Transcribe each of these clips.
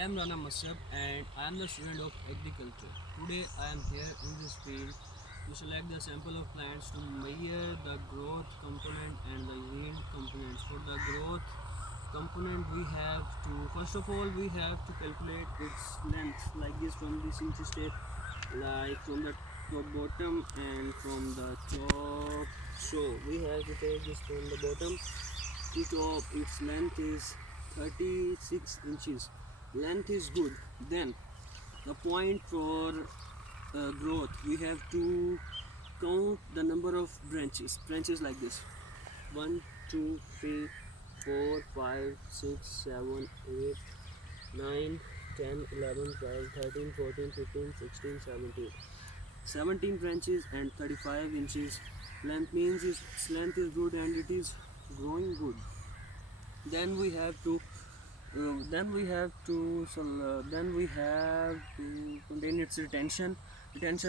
I am Rana Masab and I am the student of agriculture. Today I am here in this field to select the sample of plants to measure the growth component and the yield components. For the growth component we have to, first of all we have to calculate its length like this from this inches tape, like from the top bottom and from the top. So we have to take this from the bottom to top. Its length is 36 inches. Length is good. Then the point for growth, we have to count the number of branches like this: 1 2 3 4 5 6 7 8 9 10 11 12 13 14 15 16 17. 17 branches and 35 inches length means its length is good and it is growing good. Then we have to then we have to contain its retention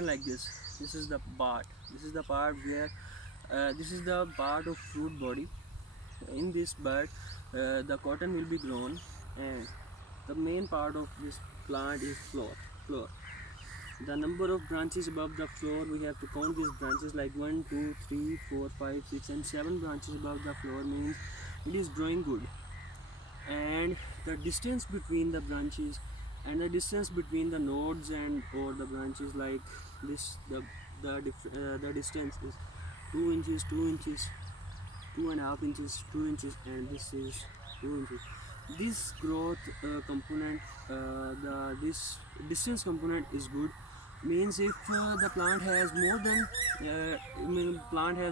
like this. This is the part, where this is the part of fruit body. In this bud the cotton will be grown, and the main part of this plant is flower. The number of branches above the floor, we have to count these branches like 1 2 3 4 5 6 and 7 branches above the floor means it is growing good. And the distance between the branches and the distance between the nodes and or the branches like this, the distance is 2 inches, 2 inches, 2.5 inches, 2 inches, and this is 2 inches. This growth component, the this distance component is good. Means if the plant has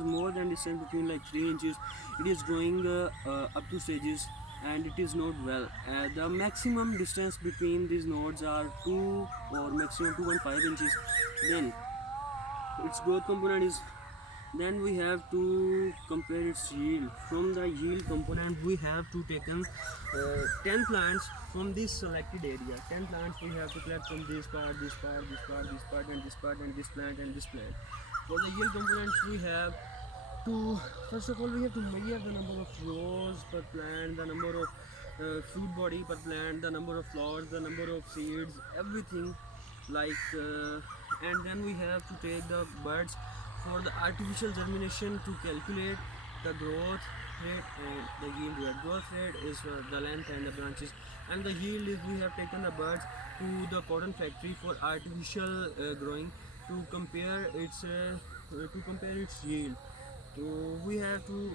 more than distance between like 3 inches, it is growing up to stages and it is not well. The maximum distance between these nodes are 2 or maximum 2.5 inches. Then its growth component is, then we have to compare its yield. From the yield component we have to taken 10 plants from this selected area. 10 plants we have to collect from this part, this part, this part, this part, and this part, and this plant, and this plant. For the yield components we have to, first of all we have to measure the number of rows per plant, the number of fruit body per plant, the number of flowers, the number of seeds, everything, like and then we have to take the buds for the artificial germination to calculate the growth rate and the yield rate. Growth rate is the length and the branches, and the yield is we have taken the buds to the cotton factory for artificial growing to compare its yield. So we have to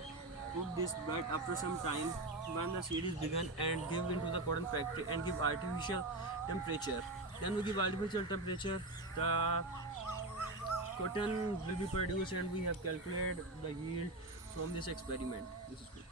put this bud after some time when the seed is begun and give into the cotton factory and give artificial temperature. Then we give artificial temperature, the cotton will be produced, and we have calculated the yield from this experiment. This is good.